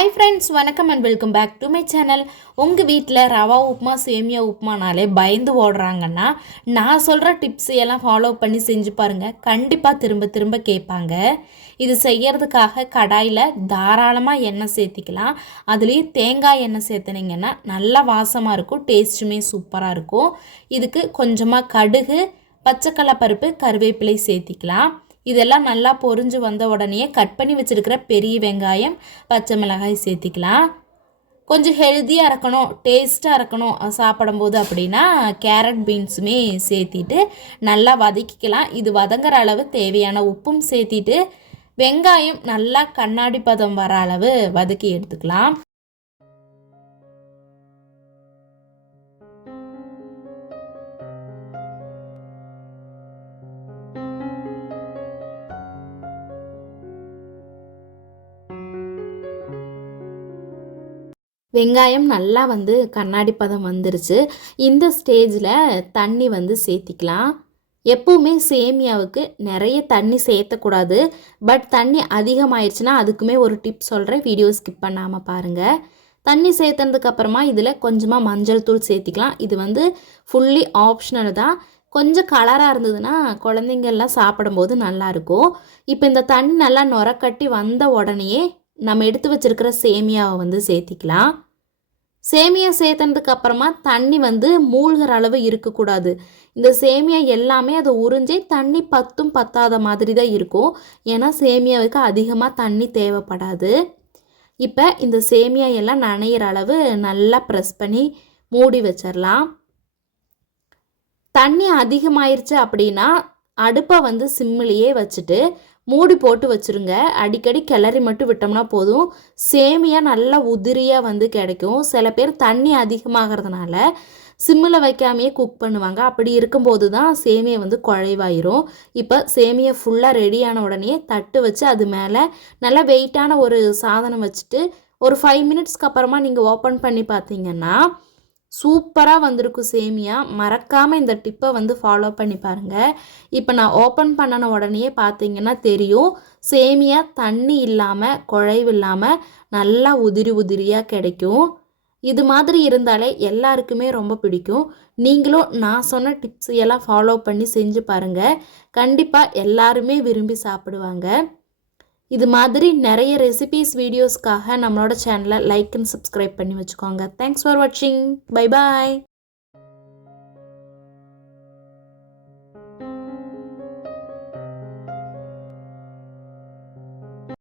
Hi friends, வணக்கம் and welcome back to my channel. உங்கள் வீட்டில் ரவா உப்புமா சேமியா உப்புமானாலே பயந்து ஓடுறாங்கன்னா நான் சொல்கிற டிப்ஸ் எல்லாம் ஃபாலோ பண்ணி செஞ்சு பாருங்கள். கண்டிப்பாக திரும்ப திரும்ப கேட்பாங்க. இது செய்யறதுக்காக கடாயில் தாராளமாக எண்ணெய் சேர்த்திக்கலாம். அதுலேயும் தேங்காய் எண்ணெய் சேர்த்துனீங்கன்னா நல்லா வாசமாக இருக்கும், டேஸ்ட்டுமே சூப்பராக இருக்கும். இதுக்கு கொஞ்சமாக கடுகு, பச்சைக்கடலை பருப்பு, கருவேப்பிலை சேர்த்திக்கலாம். இதெல்லாம் நல்லா பொரிஞ்சு வந்த உடனே கட் பண்ணி வச்சுருக்கிற பெரிய வெங்காயம், பச்சை மிளகாய் சேர்த்திக்கலாம். கொஞ்சம் ஹெல்த்தியாக இருக்கணும், டேஸ்ட்டாக இருக்கணும் சாப்பிடும்போது அப்படின்னா கேரட் பீன்ஸுமே சேர்த்திட்டு நல்லா வதக்கிக்கலாம். இது வதங்குற அளவு தேவையான உப்பும் சேர்த்திட்டு வெங்காயம் நல்லா கண்ணாடி பதம் வர அளவு வதக்கி எடுத்துக்கலாம். வெங்காயம் நல்லா கண்ணாடி பதம் வந்துருச்சு. இந்த ஸ்டேஜில் தண்ணி சேர்த்திக்கலாம். எப்போவுமே சேமியாவுக்கு நிறைய தண்ணி சேர்த்தக்கூடாது. பட் தண்ணி அதிகமாகிடுச்சுன்னா அதுக்குமே ஒரு டிப் சொல்கிறேன், வீடியோ ஸ்கிப் பண்ணாமல் பாருங்கள். தண்ணி சேர்த்ததுக்கப்புறமா இதில் கொஞ்சமாக மஞ்சள் தூள் சேர்த்திக்கலாம். இது ஃபுல்லி ஆப்ஷனல் தான். கொஞ்சம் கலராக இருந்ததுன்னா குழந்தைங்கள்லாம் சாப்பிடும்போது நல்லாயிருக்கும். இப்போ இந்த தண்ணி நல்லா நுரக்கட்டி வந்த உடனேயே நம்ம எடுத்து வச்சுருக்கிற சேமியாவை சேர்த்திக்கலாம். சேமியா சேர்த்ததுக்கு அப்புறமா தண்ணி மூழ்கிற அளவு இருக்கக்கூடாது. இந்த சேமியா எல்லாமே அதை உறிஞ்சி தண்ணி பத்தாத மாதிரி தான் இருக்கும். ஏன்னா சேமியாவுக்கு அதிகமாக தண்ணி தேவைப்படாது. இப்போ இந்த சேமியா எல்லாம் நனையிற அளவு நல்லா ப்ரெஸ் பண்ணி மூடி வச்சிடலாம். தண்ணி அதிகமாயிருச்சு அப்படின்னா அடுப்பை சிம்மிலேயே வச்சுட்டு மூடி போட்டு வச்சுருங்க. அடிக்கடி கிளறி மட்டும் விட்டோம்னா போதும். சேமியா நல்லா உதிரியாக கிடைக்கும். சில பேர் தண்ணி அதிகமாகிறதுனால சிம்மில் வைக்காமையே குக் பண்ணுவாங்க. அப்படி இருக்கும்போது தான் சேமியா குழைவாயிரும். இப்போ சேமியா ஃபுல்லாக ரெடியான உடனே தட்டு வச்சு அது மேலே நல்லா வெயிட்டான ஒரு சாதனம் வச்சுட்டு ஒரு 5 மினிட்ஸ்க்கு அப்புறமா நீங்கள் ஓப்பன் பண்ணி பார்த்தீங்கன்னா சூப்பராக வந்திருக்கும் சேமியா. மறக்காமல் இந்த டிப்பை ஃபாலோ பண்ணி பாருங்கள். இப்போ நான் ஓப்பன் பண்ணின உடனே பார்த்தீங்கன்னா தெரியும், சேமியா தண்ணி இல்லாமல் குழைவு இல்லாமல் நல்லா உதிரியாக கிடைக்கும். இது மாதிரி இருந்தாலே எல்லாருக்குமே ரொம்ப பிடிக்கும். நீங்களும் நான் சொன்ன டிப்ஸ் எல்லாம் ஃபாலோ பண்ணி செஞ்சு பாருங்கள். கண்டிப்பாக எல்லாருமே விரும்பி சாப்பிடுவாங்க. இது மாதிரி நிறைய ரெசிபீஸ் வீடியோஸ்க்காக நம்மளோட சேனலை லைக் அண்ட் சப்ஸ்கிரைப் பண்ணி வச்சுக்கோங்க. தேங்க்ஸ் ஃபார் வாட்சிங். Bye bye.